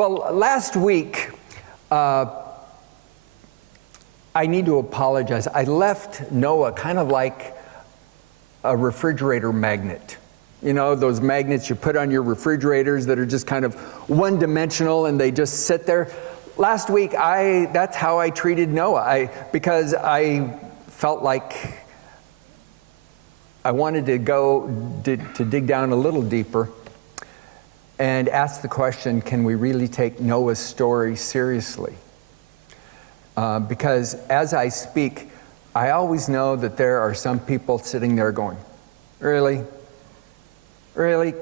Well, last week, I need to apologize. I left Noah kind of like a refrigerator magnet. You know, those magnets you put on your refrigerators that are just kind of one-dimensional and they just sit there. Last week, that's how I treated Noah. Because I felt like I wanted to dig down a little deeper and ask the question, can we really take Noah's story seriously? Because as I speak, I always know that there are some people sitting there going, really? Really?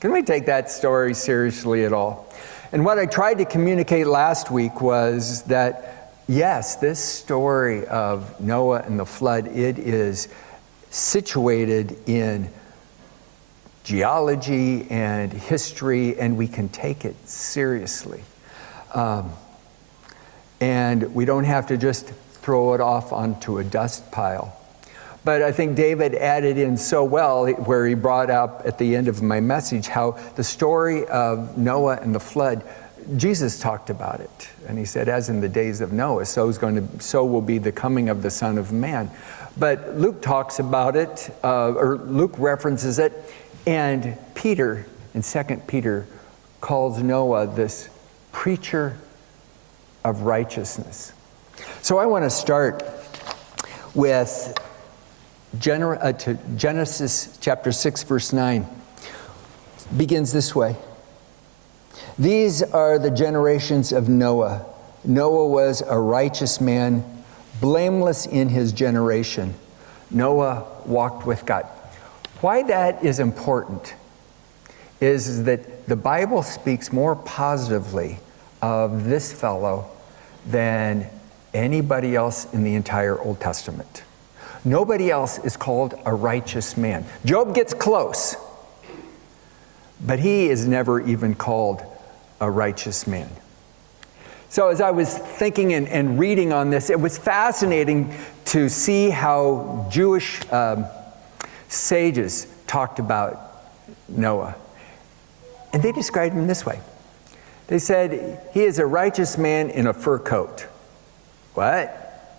Can we take that story seriously at all? And what I tried to communicate last week was that, yes, this story of Noah and the flood, it is situated in geology and history, and we can take it seriously. And we don't have to just throw it off onto a dust pile. But I think David added in so well, where he brought up at the end of my message, how the story of Noah and the flood, Jesus talked about it. And he said, as in the days of Noah, so will be the coming of the Son of Man. But Luke talks about it, or Luke references it, and Peter, in 2 Peter, calls Noah this preacher of righteousness. So I want to start with Genesis chapter 6, verse 9. It begins this way. These are the generations of Noah. Noah was a righteous man, blameless in his generation. Noah walked with God. Why that is important is that the Bible speaks more positively of this fellow than anybody else in the entire Old Testament. Nobody else is called a righteous man. Job gets close, but he is never even called a righteous man. So as I was thinking and reading on this, it was fascinating to see how Jewish sages talked about Noah. And they described him this way. They said, he is a righteous man in a fur coat. What?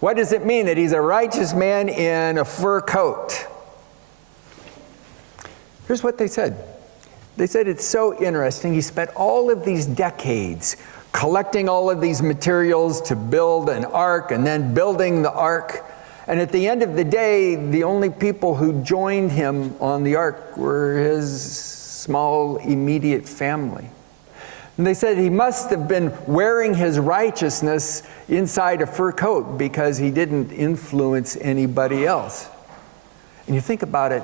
What does it mean that he's a righteous man in a fur coat? Here's what they said. They said it's so interesting. He spent all of these decades collecting all of these materials to build an ark and then building the ark. And at the end of the day, the only people who joined him on the ark were his small, immediate family. And they said he must have been wearing his righteousness inside a fur coat because he didn't influence anybody else. And you think about it,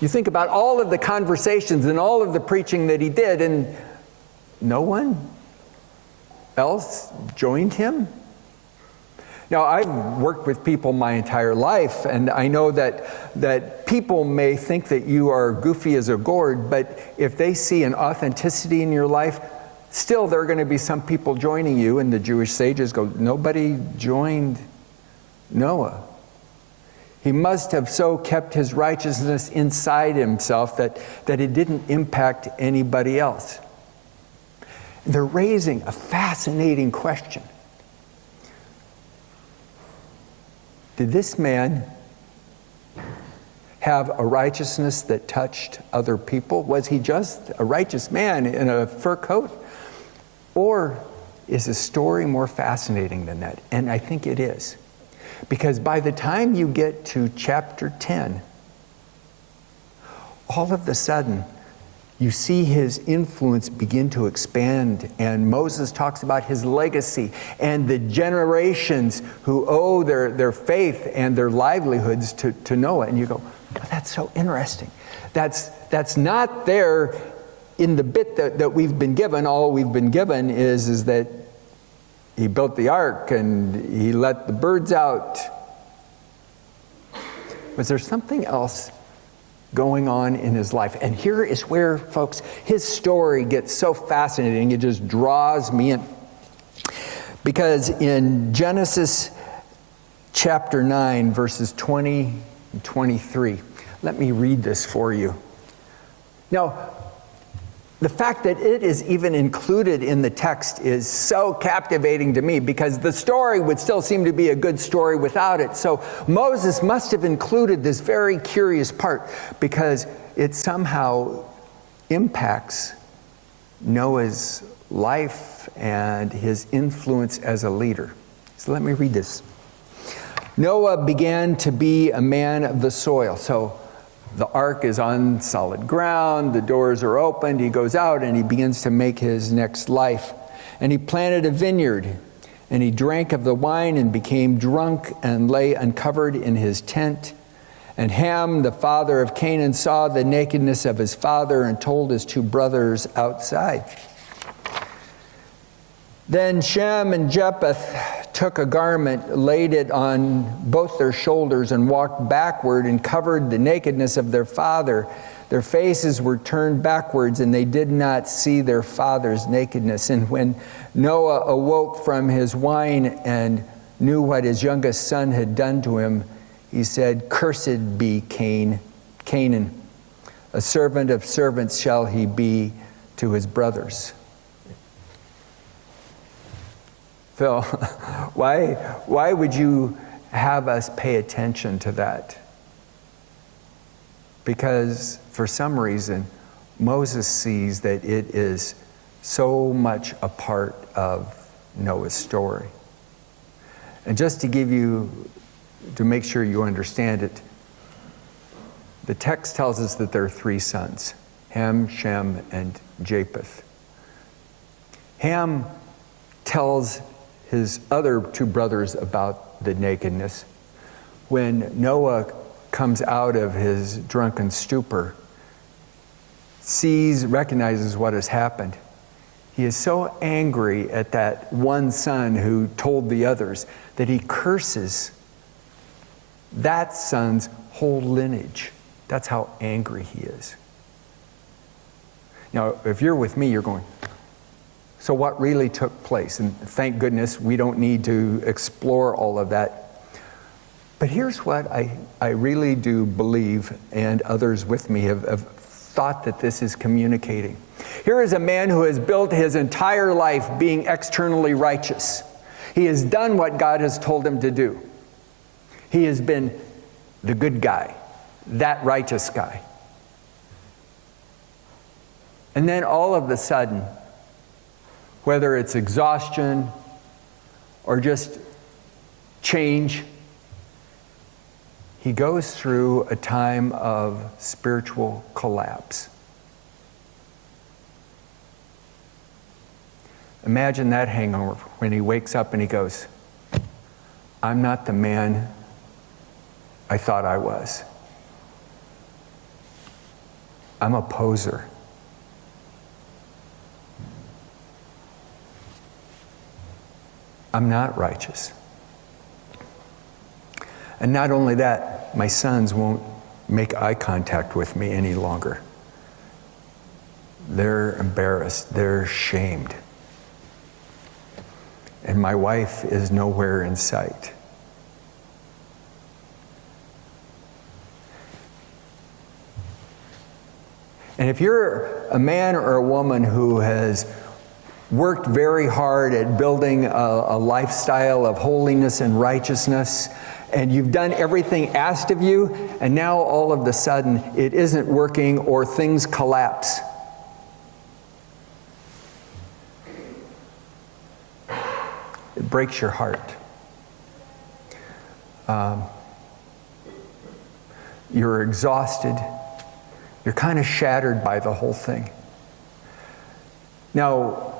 you think about all of the conversations and all of the preaching that he did, and no one else joined him? Now, I've worked with people my entire life, and I know that people may think that you are goofy as a gourd, but if they see an authenticity in your life, still there are going to be some people joining you, and the Jewish sages go, nobody joined Noah. He must have so kept his righteousness inside himself that it didn't impact anybody else. They're raising a fascinating question. Did this man have a righteousness that touched other people? Was he just a righteous man in a fur coat? Or is his story more fascinating than that? And I think it is. Because by the time you get to chapter 10, all of a sudden, you see his influence begin to expand, and Moses talks about his legacy and the generations who owe their faith and their livelihoods to Noah. And you go, oh, that's so interesting. That's not there in the bit that we've been given. All we've been given is that he built the ark and he let the birds out. Was there something else going on in his life? And here is where, folks, his story gets so fascinating, it just draws me in. Because in Genesis chapter 9, verses 20 and 23, let me read this for you. Now, the fact that it is even included in the text is so captivating to me, because the story would still seem to be a good story without it. So Moses must have included this very curious part, because it somehow impacts Noah's life and his influence as a leader. So let me read this. Noah began to be a man of the soil. So the ark is on solid ground, the doors are opened, he goes out and he begins to make his next life. And he planted a vineyard, and he drank of the wine and became drunk and lay uncovered in his tent. And Ham, the father of Canaan, saw the nakedness of his father and told his two brothers outside. Then Shem and Japheth took a garment, laid it on both their shoulders, and walked backward and covered the nakedness of their father. Their faces were turned backwards, and they did not see their father's nakedness. And when Noah awoke from his wine and knew what his youngest son had done to him, he said, "Cursed be Canaan. A servant of servants shall he be to his brothers." Phil, why would you have us pay attention to that? Because for some reason, Moses sees that it is so much a part of Noah's story. And just to make sure you understand it, the text tells us that there are three sons, Ham, Shem, and Japheth. Ham tells his other two brothers about the nakedness. When Noah comes out of his drunken stupor, recognizes what has happened, he is so angry at that one son who told the others that he curses that son's whole lineage. That's how angry he is. Now, if you're with me, you're going, so what really took place? And thank goodness we don't need to explore all of that. But here's what I really do believe, and others with me have thought that this is communicating. Here is a man who has built his entire life being externally righteous. He has done what God has told him to do. He has been the good guy, that righteous guy. And then all of a sudden, whether it's exhaustion or just change, he goes through a time of spiritual collapse. Imagine that hangover when he wakes up and he goes, "I'm not the man I thought I was. I'm a poser. I'm not righteous. And not only that, my sons won't make eye contact with me any longer. They're embarrassed. They're shamed. And my wife is nowhere in sight." And if you're a man or a woman who has worked very hard at building a lifestyle of holiness and righteousness, and you've done everything asked of you, and now all of a sudden it isn't working or things collapse, it breaks your heart. You're exhausted. You're kind of shattered by the whole thing. Now,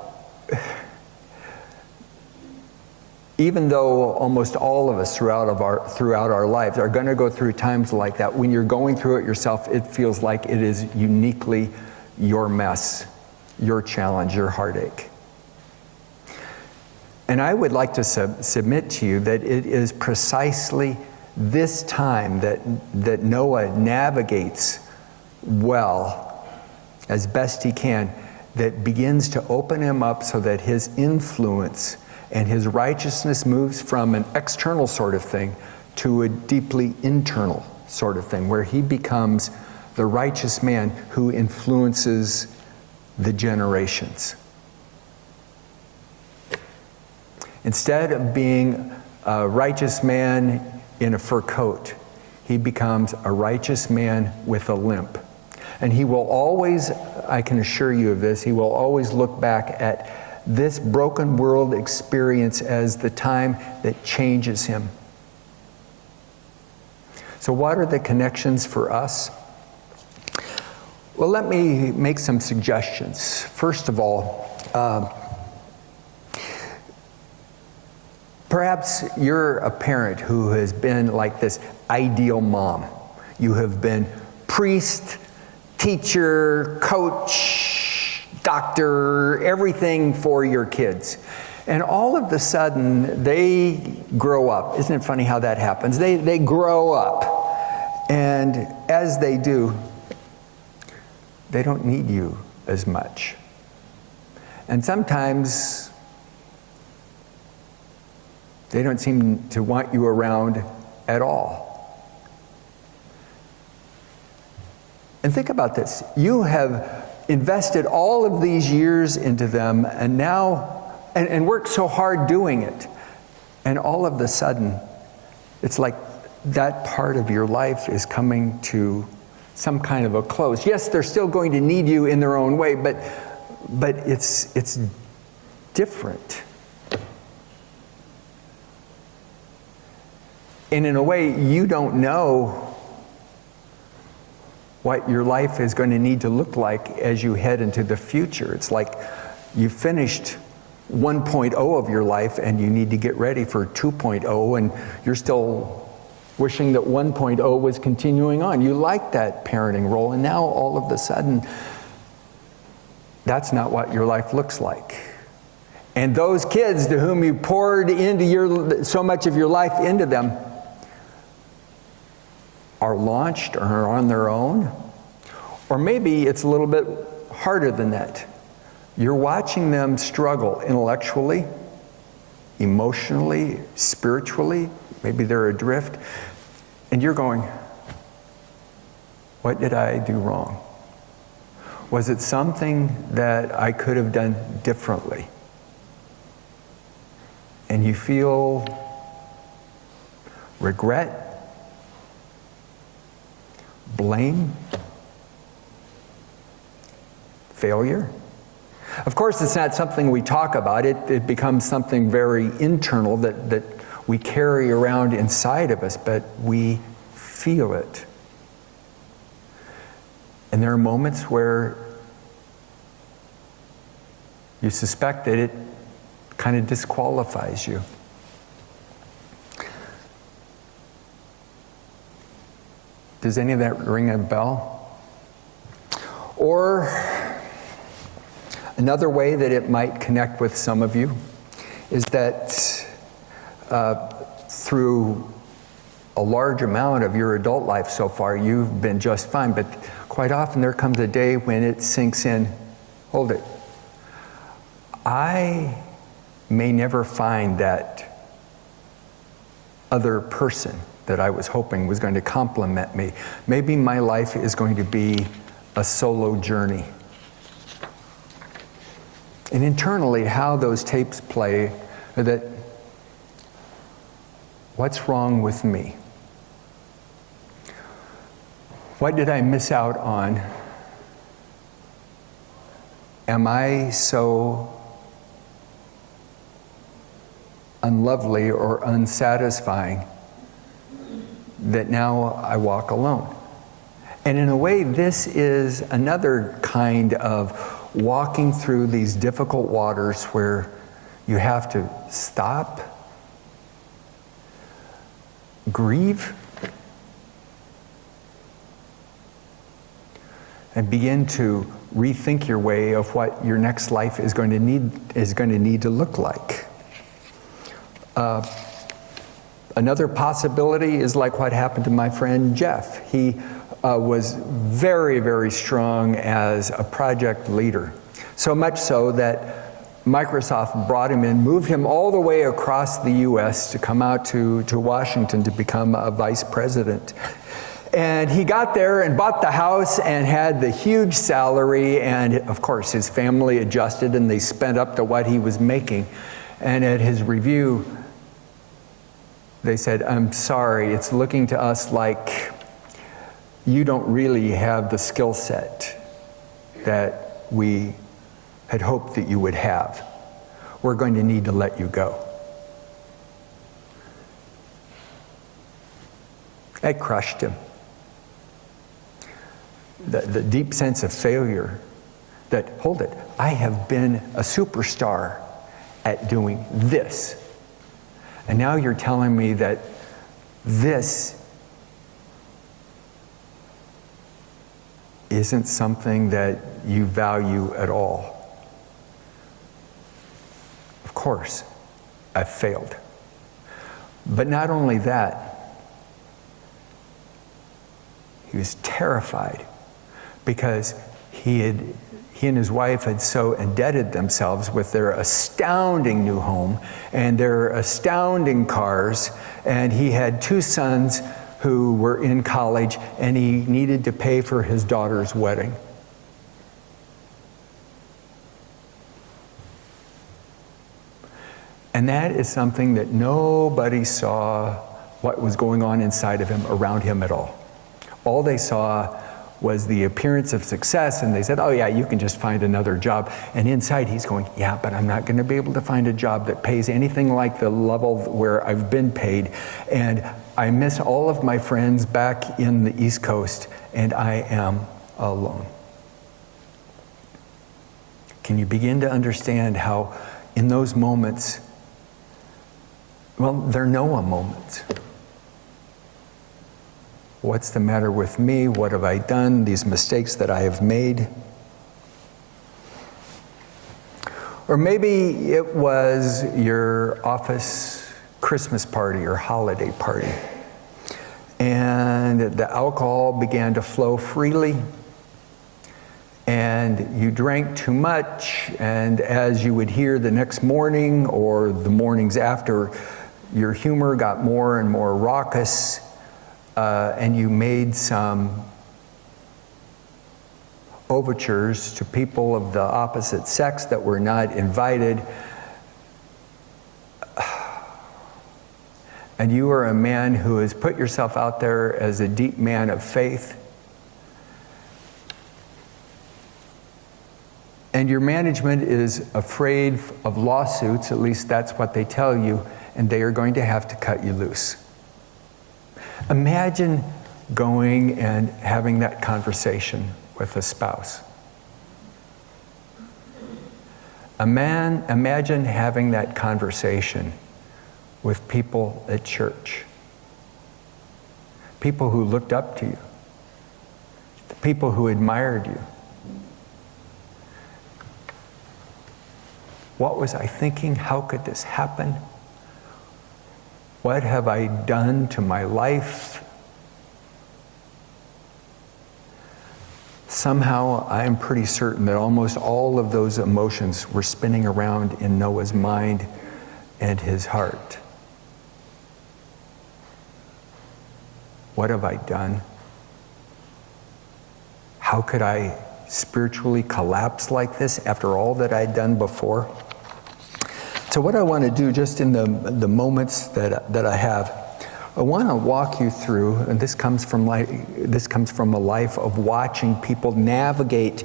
even though almost all of us throughout our lives are going to go through times like that, when you're going through it yourself, it feels like it is uniquely your mess, your challenge, your heartache. And I would like to submit to you that it is precisely this time that Noah navigates well, as best he can, that begins to open him up so that his influence and his righteousness moves from an external sort of thing to a deeply internal sort of thing, where he becomes the righteous man who influences the generations. Instead of being a righteous man in a fur coat, he becomes a righteous man with a limp. And he will always, I can assure you of this, he will always look back at this broken world experience as the time that changes him. So what are the connections for us? Well, let me make some suggestions. First of all, perhaps you're a parent who has been like this ideal mom. You have been priest, teacher, coach, doctor, everything for your kids. And all of a sudden, they grow up. Isn't it funny how that happens? They grow up. And as they do, they don't need you as much. And sometimes they don't seem to want you around at all. And think about this. You have invested all of these years into them and now, and worked so hard doing it. And all of a sudden, it's like that part of your life is coming to some kind of a close. Yes, they're still going to need you in their own way, but it's different. And in a way, you don't know what your life is going to need to look like as you head into the future. It's like you finished 1.0 of your life and you need to get ready for 2.0, and you're still wishing that 1.0 was continuing on. You like that parenting role, and now all of a sudden, that's not what your life looks like. And those kids to whom you poured into so much of your life into them are launched or are on their own. Or maybe it's a little bit harder than that. You're watching them struggle intellectually, emotionally, spiritually. Maybe they're adrift. And you're going, what did I do wrong? Was it something that I could have done differently? And you feel regret, blame, failure. Of course, it's not something we talk about. It becomes something very internal that we carry around inside of us, but we feel it. And there are moments where you suspect that it kind of disqualifies you. Does any of that ring a bell? Or another way that it might connect with some of you is that through a large amount of your adult life so far, you've been just fine, but quite often there comes a day when it sinks in, hold it, I may never find that other person that I was hoping was going to complement me. Maybe my life is going to be a solo journey. And internally, how those tapes play are that, what's wrong with me? What did I miss out on? Am I so unlovely or unsatisfying that now I walk alone? And in a way, this is another kind of walking through these difficult waters where you have to stop, grieve, and begin to rethink your way of what your next life is going to need to look like. Another possibility is like what happened to my friend Jeff. He was very, very strong as a project leader. So much so that Microsoft brought him in, moved him all the way across the US to come out to Washington to become a vice president. And he got there and bought the house and had the huge salary. And of course, his family adjusted and they spent up to what he was making. And at his review, they said, "I'm sorry, it's looking to us like you don't really have the skill set that we had hoped that you would have. We're going to need to let you go." That crushed him. The deep sense of failure that, hold it, I have been a superstar at doing this. And now you're telling me that this isn't something that you value at all. Of course, I've failed. But not only that, he was terrified because he and his wife had so indebted themselves with their astounding new home and their astounding cars, and he had 2 sons who were in college, and he needed to pay for his daughter's wedding. And that is something that nobody saw what was going on inside of him, around him at all. All they saw was the appearance of success, and they said, "Oh yeah, you can just find another job." And inside he's going, "Yeah, but I'm not going to be able to find a job that pays anything like the level where I've been paid. And I miss all of my friends back in the East Coast, and I am alone." Can you begin to understand how in those moments, well, they're Noah moments. What's the matter with me? What have I done? These mistakes that I have made. Or maybe it was your office Christmas party or holiday party, and the alcohol began to flow freely, and you drank too much, and as you would hear the next morning or the mornings after, your humor got more and more raucous. And you made some overtures to people of the opposite sex that were not invited. And you are a man who has put yourself out there as a deep man of faith. And your management is afraid of lawsuits, at least that's what they tell you, and they are going to have to cut you loose. Imagine going and having that conversation with a spouse. Imagine having that conversation with people at church. People who looked up to you. People who admired you. What was I thinking? How could this happen? What have I done to my life? Somehow, I am pretty certain that almost all of those emotions were spinning around in Noah's mind and his heart. What have I done? How could I spiritually collapse like this after all that I'd done before? So what I want to do, just in the moments that I have, I want to walk you through, and this comes from a life of watching people navigate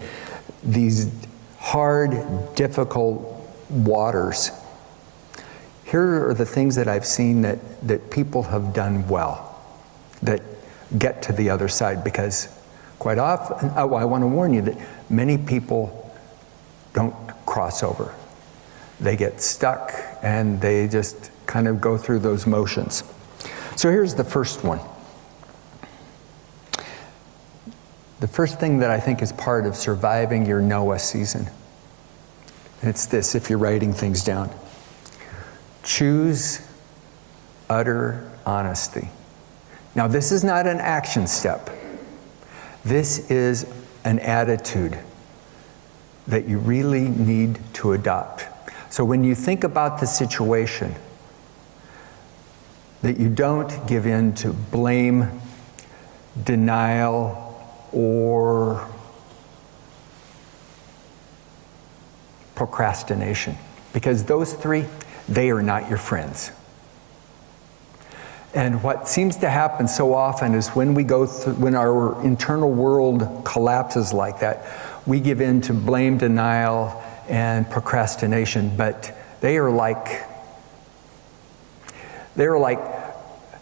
these hard, difficult waters. Here are the things that I've seen that people have done well, that get to the other side, because quite often, I want to warn you that many people don't cross over. They get stuck and they just kind of go through those motions. So here's the first one. The first thing that I think is part of surviving your Noah season. It's this, if you're writing things down. Choose utter honesty. Now, this is not an action step. This is an attitude that you really need to adopt. So when you think about the situation, that you don't give in to blame, denial, or procrastination. Because those three, they are not your friends. And what seems to happen so often is when we go through, when our internal world collapses like that, we give in to blame, denial, and procrastination. But they are like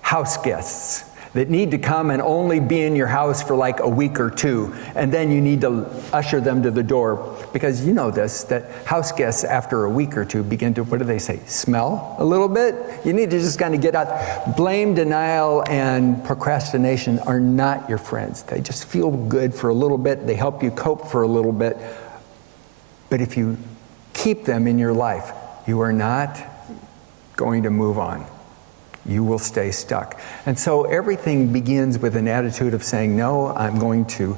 house guests that need to come and only be in your house for like a week or two, and then you need to usher them to the door. Because you know this, that house guests after a week or two begin to, what do they say, smell a little bit? You need to just kind of get out. Blame, denial, and procrastination are not your friends. They just feel good for a little bit. They help you cope for a little bit. But if you keep them in your life, you are not going to move on. You will stay stuck. And so everything begins with an attitude of saying, no, I'm going to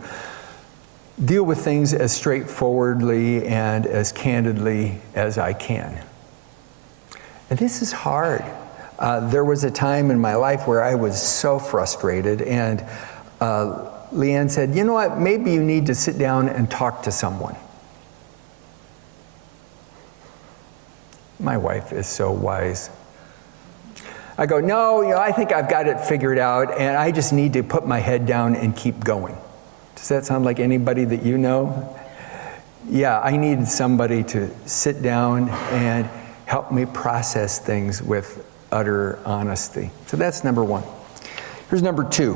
deal with things as straightforwardly and as candidly as I can. And this is hard. There was a time in my life where I was so frustrated, and Leanne said, you know what, maybe you need to sit down and talk to someone. My wife is so wise. I go, no, I think I've got it figured out, and I just need to put my head down and keep going. Does that sound like anybody that you know? Yeah, I needed somebody to sit down and help me process things with utter honesty. So that's number one. Here's number two.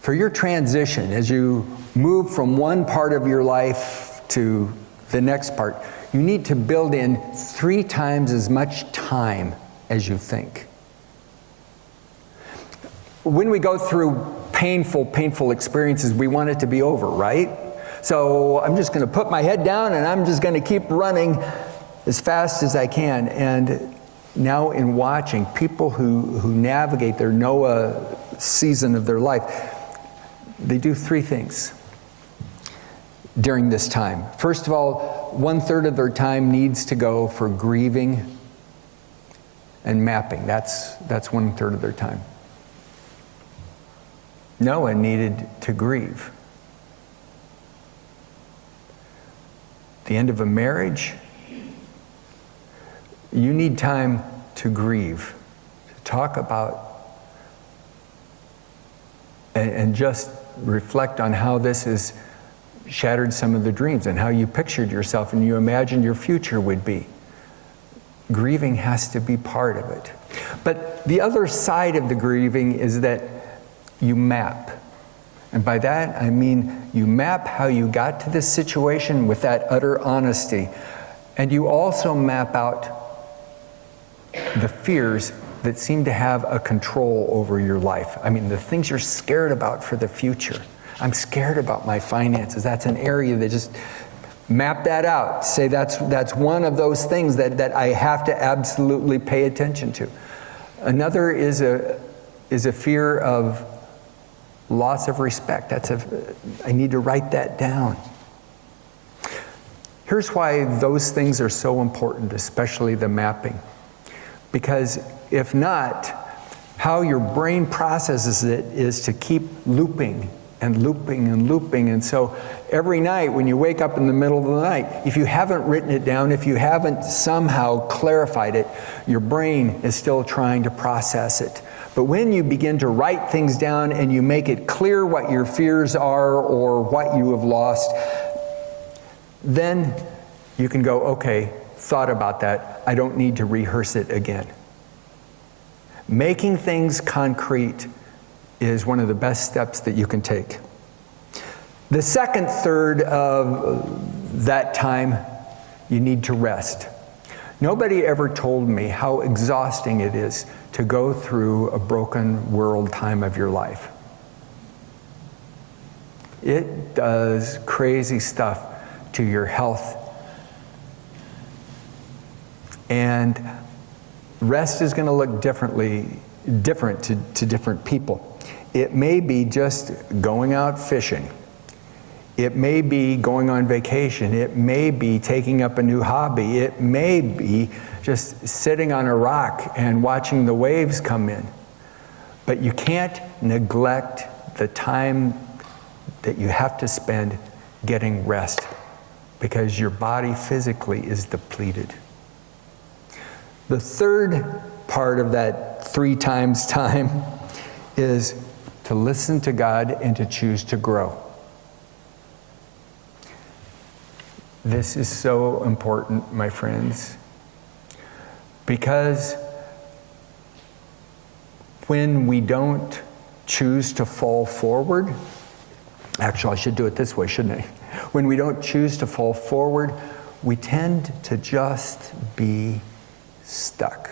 For your transition, as you move from one part of your life to the next part, you need to build in 3 times as much time as you think. When we go through painful experiences, we want it to be over, right? So I'm just going to put my head down and I'm just going to keep running as fast as I can. And now in watching people who navigate their Noah season of their life, they do 3 things during this time. First of all, 1/3 of their time needs to go for grieving and mapping. That's 1/3 of their time. Noah needed to grieve. The end of a marriage, you need time to grieve, to talk about and just reflect on how this has shattered some of the dreams and how you pictured yourself and you imagined your future would be. Grieving has to be part of it. But the other side of the grieving is that you map. And by that, I mean you map how you got to this situation with that utter honesty. And you also map out the fears that seem to have a control over your life. I mean, the things you're scared about for the future. I'm scared about my finances. That's an area that just map that out. Say that's one of those things that I have to absolutely pay attention to. Another is a fear of loss of respect. I need to write that down. Here's why those things are so important, especially the mapping. Because if not, how your brain processes it is to keep looping and looping and looping. And so every night when you wake up in the middle of the night, if you haven't written it down, if you haven't somehow clarified it, your brain is still trying to process it. But when you begin to write things down and you make it clear what your fears are or what you have lost, then you can go, okay, thought about that. I don't need to rehearse it again. Making things concrete is one of the best steps that you can take. The second third of that time, you need to rest. Nobody ever told me how exhausting it is to go through a broken world time of your life. It does crazy stuff to your health. And rest is going to look different to different people. It may be just going out fishing. It may be going on vacation. It may be taking up a new hobby. It may be just sitting on a rock and watching the waves come in. But you can't neglect the time that you have to spend getting rest, because your body physically is depleted. The third part of that 3 times time is to listen to God and to choose to grow. This is so important, my friends, because when we don't choose to fall forward, actually I should do it this way, shouldn't I? When we don't choose to fall forward, we tend to just be stuck.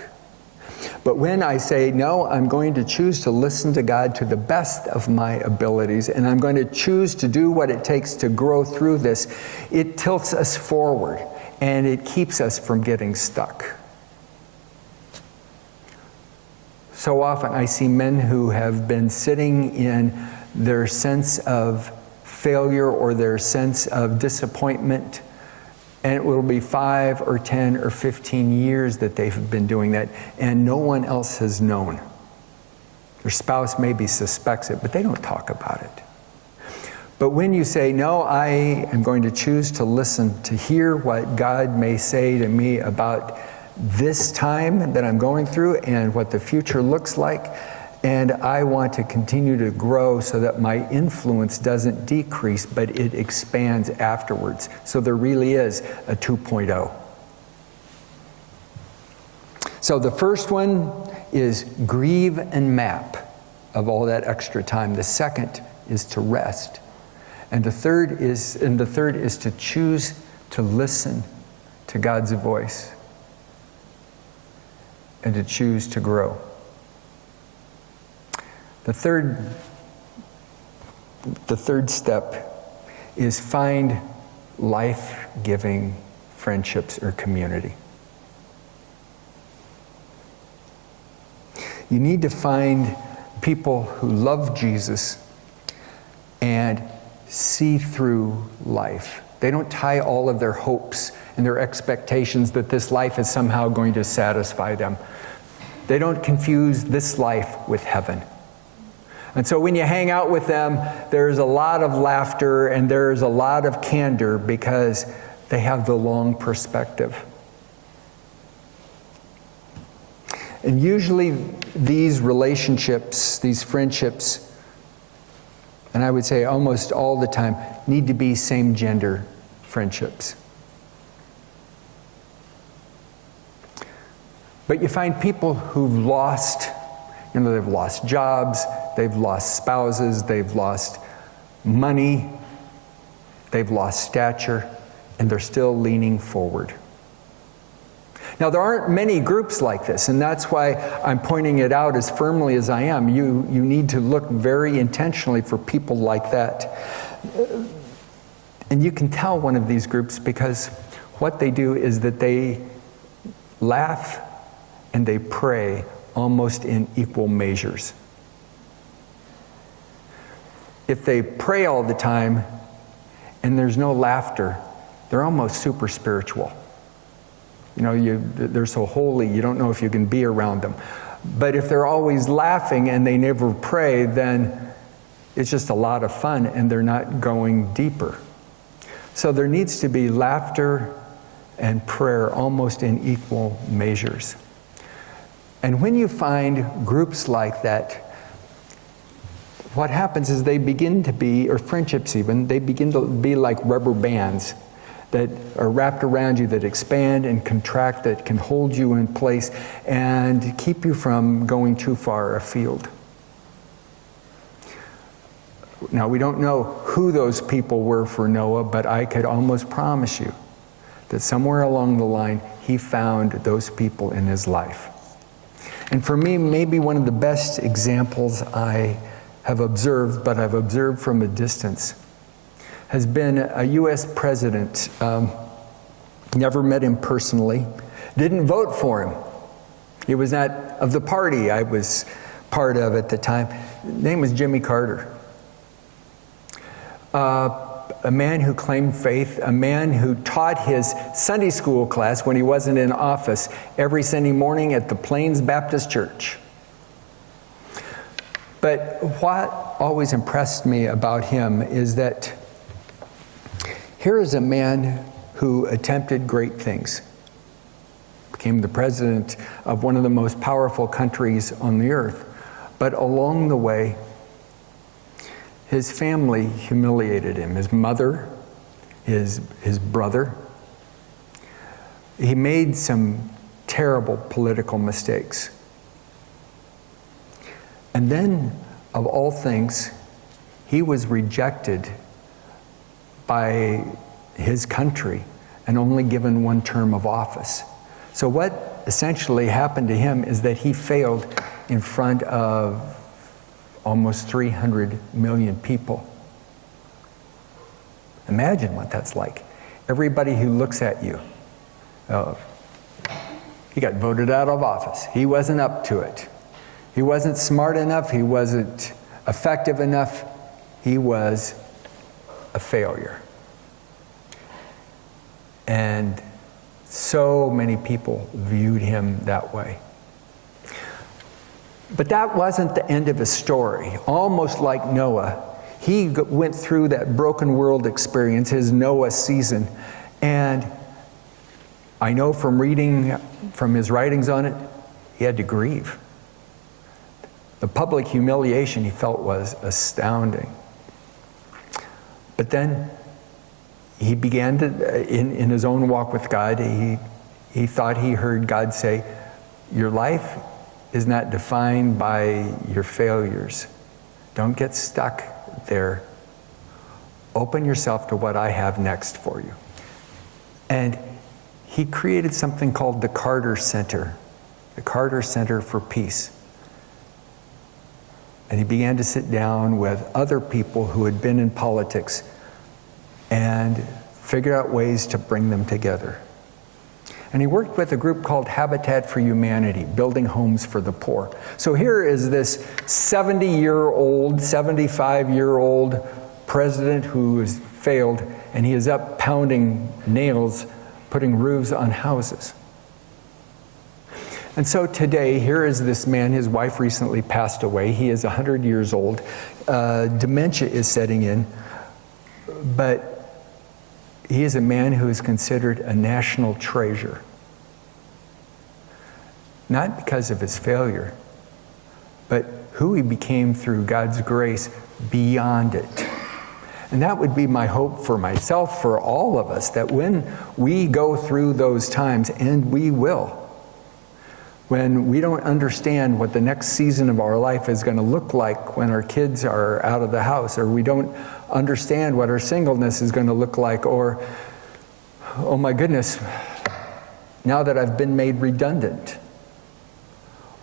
But when I say, no, I'm going to choose to listen to God to the best of my abilities, and I'm going to choose to do what it takes to grow through this, it tilts us forward, and it keeps us from getting stuck. So often I see men who have been sitting in their sense of failure or their sense of disappointment, and it will be 5 or 10 or 15 years that they've been doing that, and no one else has known. Their spouse maybe suspects it, but they don't talk about it. But when you say, no, I am going to choose to listen, to hear what God may say to me about this time that I'm going through and what the future looks like, and I want to continue to grow so that my influence doesn't decrease, but it expands afterwards. So there really is a 2.0. So the first one is grieve and map of all that extra time. The second is to rest. And the third is to choose to listen to God's voice and to choose to grow. The third step is find life-giving friendships or community. You need to find people who love Jesus and see through life. They don't tie all of their hopes and their expectations that this life is somehow going to satisfy them. They don't confuse this life with heaven. And so when you hang out with them, there's a lot of laughter and there's a lot of candor because they have the long perspective. And usually these relationships, these friendships, and I would say almost all the time, need to be same-gender friendships. But you find people who've lost, they've lost jobs, they've lost spouses, they've lost money, they've lost stature, and they're still leaning forward. Now, there aren't many groups like this, and that's why I'm pointing it out as firmly as I am. You need to look very intentionally for people like that. And you can tell one of these groups because what they do is that they laugh and they pray almost in equal measures. If they pray all the time and there's no laughter, they're almost super spiritual. They're so holy, you don't know if you can be around them. But if they're always laughing and they never pray, then it's just a lot of fun and they're not going deeper. So there needs to be laughter and prayer almost in equal measures. And when you find groups like that, what happens is they begin to be, or friendships even, they begin to be like rubber bands that are wrapped around you, that expand and contract, that can hold you in place and keep you from going too far afield. Now, we don't know who those people were for Noah, but I could almost promise you that somewhere along the line, he found those people in his life. And for me, maybe one of the best examples I have observed, but I've observed from a distance, has been a U.S. president. Never met him personally, didn't vote for him. He was not of the party I was part of at the time. His name was Jimmy Carter. A man who claimed faith, a man who taught his Sunday school class when he wasn't in office every Sunday morning at the Plains Baptist Church. But what always impressed me about him is that here is a man who attempted great things, became the president of one of the most powerful countries on the earth. But along the way, his family humiliated him, his mother, his brother. He made some terrible political mistakes. And then, of all things, he was rejected by his country and only given one term of office. So what essentially happened to him is that he failed in front of almost 300 million people. Imagine what that's like. Everybody who looks at you, he got voted out of office. He wasn't up to it. He wasn't smart enough. He wasn't effective enough. He was a failure. And so many people viewed him that way. But that wasn't the end of his story. Almost like Noah, he went through that broken world experience, his Noah season. And I know from reading from his writings on it, he had to grieve. The public humiliation he felt was astounding. But then he began to, in his own walk with God, he thought he heard God say, your life is not defined by your failures. Don't get stuck there. Open yourself to what I have next for you. And he created something called the Carter Center, the Carter Center for Peace. And he began to sit down with other people who had been in politics and figure out ways to bring them together. And he worked with a group called Habitat for Humanity, building homes for the poor. So here is this 70-year-old, 75-year-old president who has failed, and he is up pounding nails, putting roofs on houses. And so today, here is this man. His wife recently passed away. He is 100 years old. Dementia is setting in. But he is a man who is considered a national treasure. Not because of his failure, but who he became through God's grace beyond it. And that would be my hope for myself, for all of us, that when we go through those times, and we will, when we don't understand what the next season of our life is going to look like when our kids are out of the house, or we don't understand what our singleness is going to look like, or, oh my goodness, now that I've been made redundant,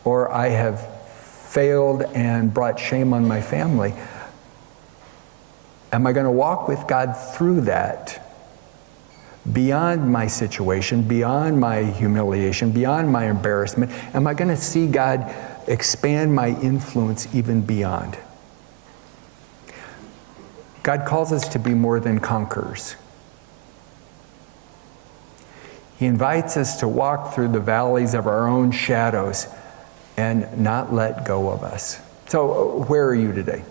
or I have failed and brought shame on my family, am I going to walk with God through that? Beyond my situation, beyond my humiliation, beyond my embarrassment, am I going to see God expand my influence even beyond? God calls us to be more than conquerors. He invites us to walk through the valleys of our own shadows and not let go of us. So, where are you today?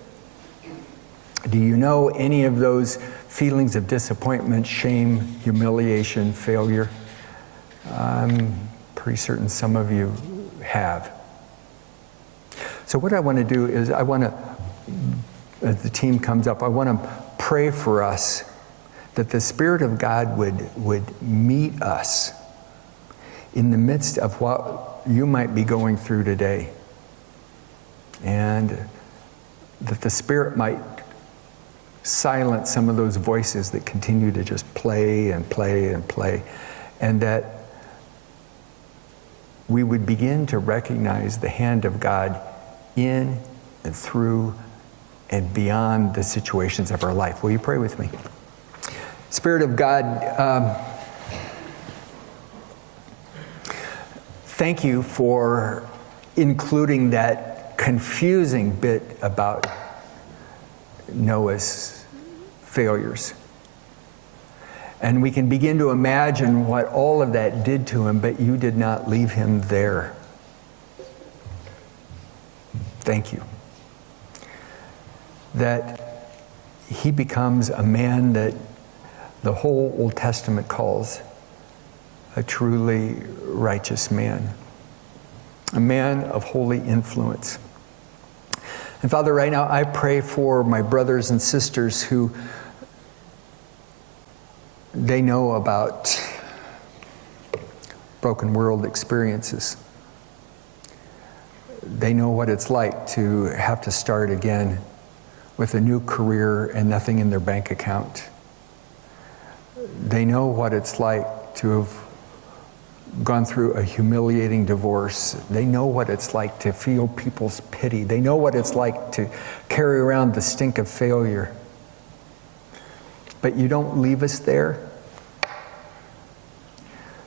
Do you know any of those feelings of disappointment, shame, humiliation, failure? I'm pretty certain some of you have. So what I want to do is as the team comes up, I want to pray for us that the Spirit of God would meet us in the midst of what you might be going through today. And that the Spirit might silence some of those voices that continue to just play and play and play, and that we would begin to recognize the hand of God in and through and beyond the situations of our life. Will you pray with me? Spirit of God, thank you for including that confusing bit about Noah's failures. And we can begin to imagine what all of that did to him, but you did not leave him there. Thank you. that he becomes a man that the whole Old Testament calls a truly righteous man, a man of holy influence. And Father, right now I pray for my brothers and sisters who they know about broken world experiences. They know what it's like to have to start again with a new career and nothing in their bank account. They know what it's like to have gone through a humiliating divorce. They know what it's like to feel people's pity. They know what it's like to carry around the stink of failure. But you don't leave us there.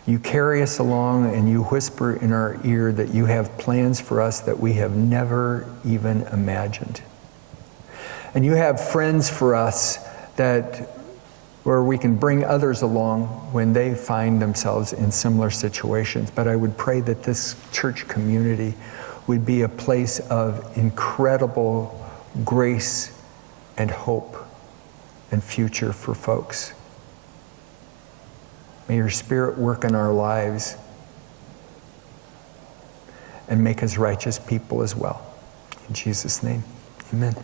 You carry us along and you whisper in our ear that you have plans for us that we have never even imagined. And you have friends for us where we can bring others along when they find themselves in similar situations. But I would pray that this church community would be a place of incredible grace and hope and future for folks. May your Spirit work in our lives and make us righteous people as well. In Jesus' name, amen.